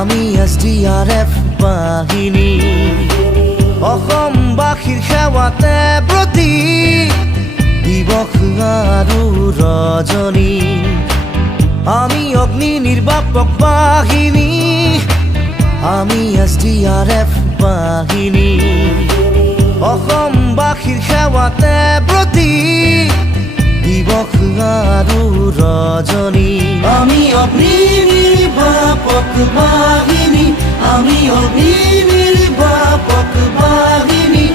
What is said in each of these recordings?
আমি SDRF বাহিনী অসমবাসীৰ সেৱাতে ব্ৰতী দিৱস আৰু ৰজনী আমি অগ্নি নিৰ্বাপক বাহিনী আমি SDRF বাহিনী অসমবাসীৰ সেৱাতে ব্ৰতী দিৱস আৰু ৰজনী আমি অগ্নি নিৰ্বাপক বাহিনী আমি অগ্নি নিৰ্বাপক বাহিনী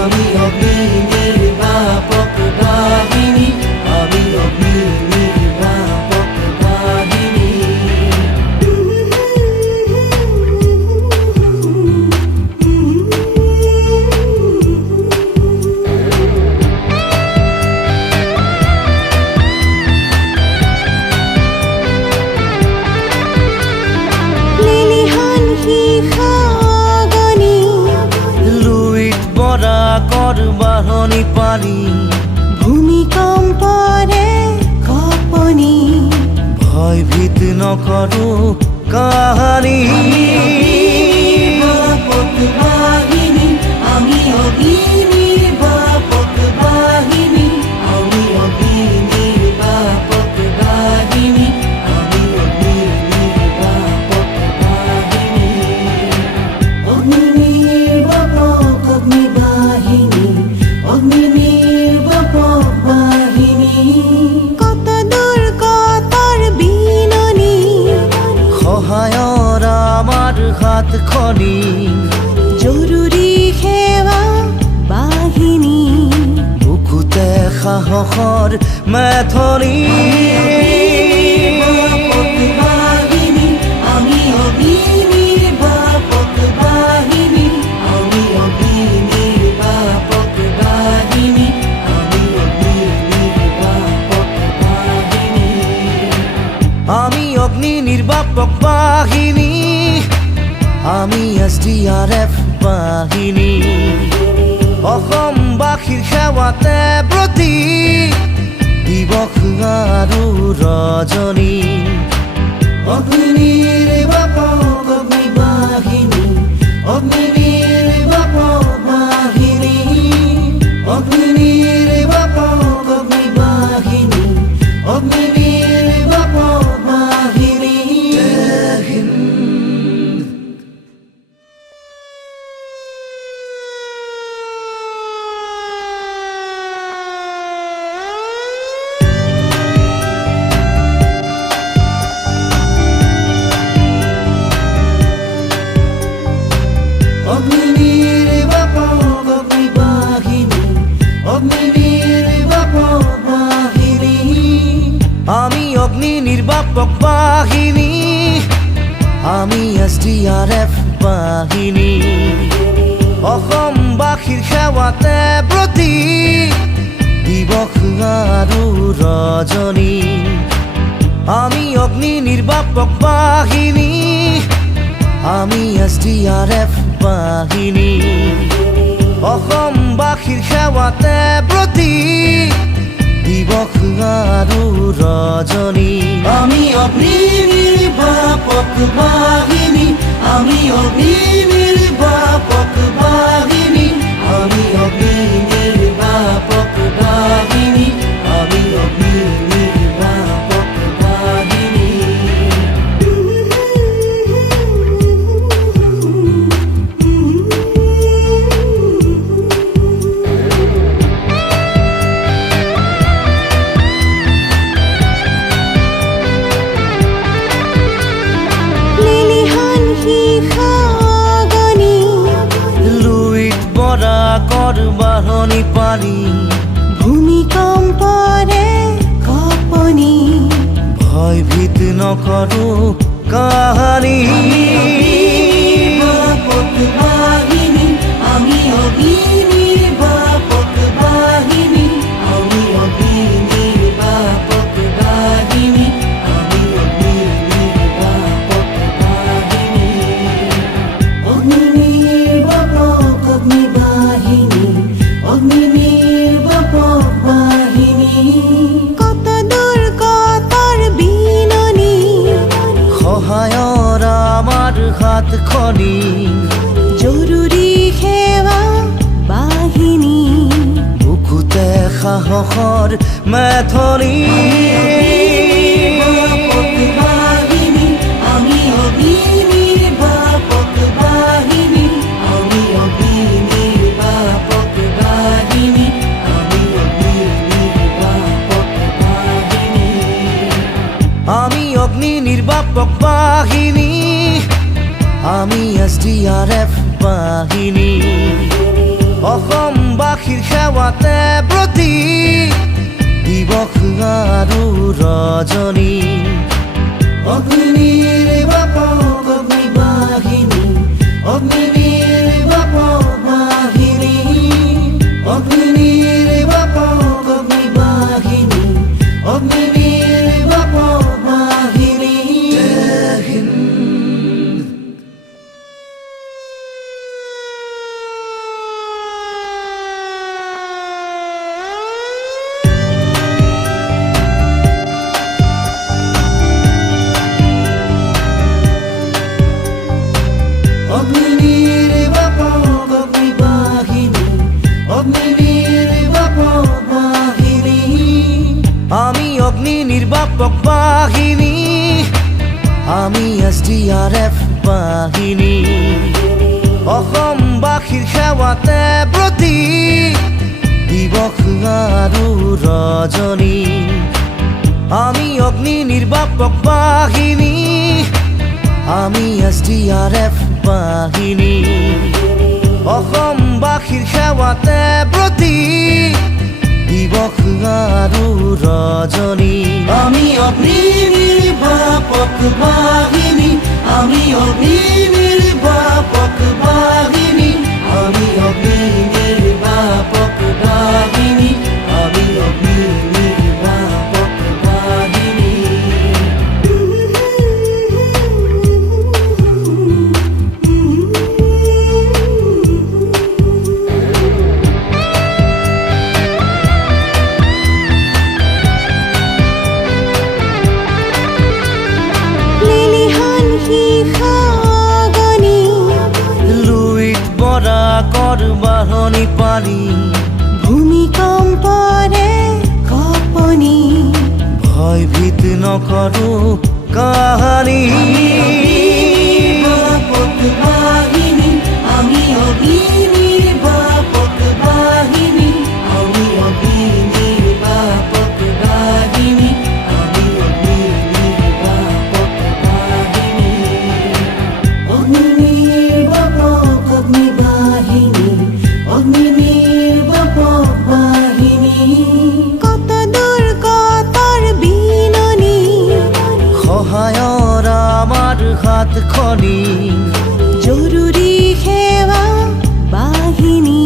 আমি অগ্নি নিৰ্বাপক বাহিনী আমি অগ্নি নিৰ্বাপক বাহিনী বাঢ়নি পানী ভূমিকম্পৰে কঁপনি ভয়ভীত নকৰো কাহানি নিৰ্বাপক বাহিনী আমি অগ্নি নিৰ্বাপক বাহিনী আমি অগ্নি নিৰ্বাপক বাহিনী আমি অগ্নি নিৰ্বাপক বাহিনী অগ্নি নিৰ্বাপক অগ্নি বাহিনী অগ্নি নিৰ্বাপক বাহিনী কত দূৰ কতৰ বিননি সহায়ৰ আমাৰ হাতখনি জৰুৰী সেৱা বাহিনী বুকুতে সাহসৰ মেথনি বাহিনী আমি অগ্নি নিৰ্বাপক বাহিনী আমি অগ্নি নিৰ্বাপক বাহিনী আমি অগ্নি নিৰ্বাপক বাহিনী আমি অগ্নি নিৰ্বাপক বাহিনী আমি SDRF বাহিনী অসমবাসীৰ সেৱাতে ব্ৰতী দিৱস আৰু ৰজনী অগ্নি নিৰ্বাপক অগ্নি বাহিনী অগ্নি নিৰ্বাপক বাহিনী অগ্নি নিৰ্বাপক অগ্নি বাহিনী অগ্নি নিৰ্বাপক বাহিনী অগ্নি নিৰ্বাপক অগ্নি বাহিনী অগ্নি নিৰ্বাপক বাহিনী আমি অগ্নি নিৰ্বাপক বাহিনী আমি SDRF বাহিনী অসমবাসীৰ সেৱাতে ব্ৰতী দিৱস আৰু ৰজনী আমি অগ্নি নিৰ্বাপক বাহিনী আমি SDRF বাহিনী অসমবাসীৰ সেৱাতে ব্ৰতী দিৱস আৰু ৰজনী আমি অগ্নি নিৰ্বাপক বাহিনী আমি অগ্নি নিৰ্বাপক বাহিনী আমি অগ্নি নিৰ্বাপক বাহিনী আমি অগ্নি নিৰ্বাপক বাহিনী বাঢ়নি পানী ভূমিকম্পৰে কঁপনি ভয়ভীত নকৰো কাহানি নিৰ্বাপক বাহিনী আমি অগ্নি নিৰ্বাপক বাহিনী আমি অগ্নি নিৰ্বাপক বাহিনী আমি অগ্নি নিৰ্বাপক বাহিনী অগ্নি নিৰ্বাপক অগ্নি বাহিনী অগ্নি নিৰ্বাপক বাহিনী কত দূৰ কতৰ বিননি সহায়ৰ আমাৰ সাহসৰ মেথনি বাপক বাহিনী আমি অগ্নিৰ বাপক বাহিনী আমি অগ্নিৰ বাপক বাহিনী আমি অগ্নিৰ বাপক বাহিনী আমি অগ্নি নিৰ্বাপক বাহিনী আমি SDRF বাহিনী অসমবাসীৰ সেৱাতে ব্ৰতী দিৱস আৰু ৰজনী অগ্নিৰ বাপক অগ্নি বাহিনী অগ্নিৰ বাপক বাহিনী অগ্নিৰ বাপক অগ্নি বাহিনী অগ্নিৰ বাপক বাহিনী অগ্নির বাপক অগ্নি বাহিনী অগ্নির বাপক বাহিনী আমি অগ্নি নিৰ্বাপক বাহিনী আমি SDRF বাহিনী অসমবাসীৰ সেৱাতে ব্ৰতী দিৱস আৰু ৰজনী আমি অগ্নি নিৰ্বাপক বাহিনী আমি SDRF বাহিনী অসমবাসীৰ সেৱাতে ব্ৰতী দিৱস আৰু ৰজনী আমি অগ্নির বাপক বাহিনী আমি অগ্নির বাপক বাহিনী আমি অগ্নির বাপক বাহিনী আমি অগ্নির বাপক বাহিনী লুইত বৰাকৰ বাঢ়নি পানী ভূমিকম্পৰে কঁপনি ভয়ভীত নকৰো কাহানি বাপক বাহিনী আমি অগ্নিৰ বাপক বাহিনী আমি অগ্নিৰ বাপক বাহিনী আমি অগ্নিৰ বাপক বাহিনী অগ্নিৰ বাপক অগ্নি বাহিনী অগ্নিৰ বাপক বাহিনী কত দূৰ কতৰ বিননি সহায়ৰ আমাৰ হাতখনি জৰুৰী সেৱা বাহিনী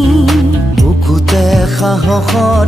বুকুতে সাহসৰ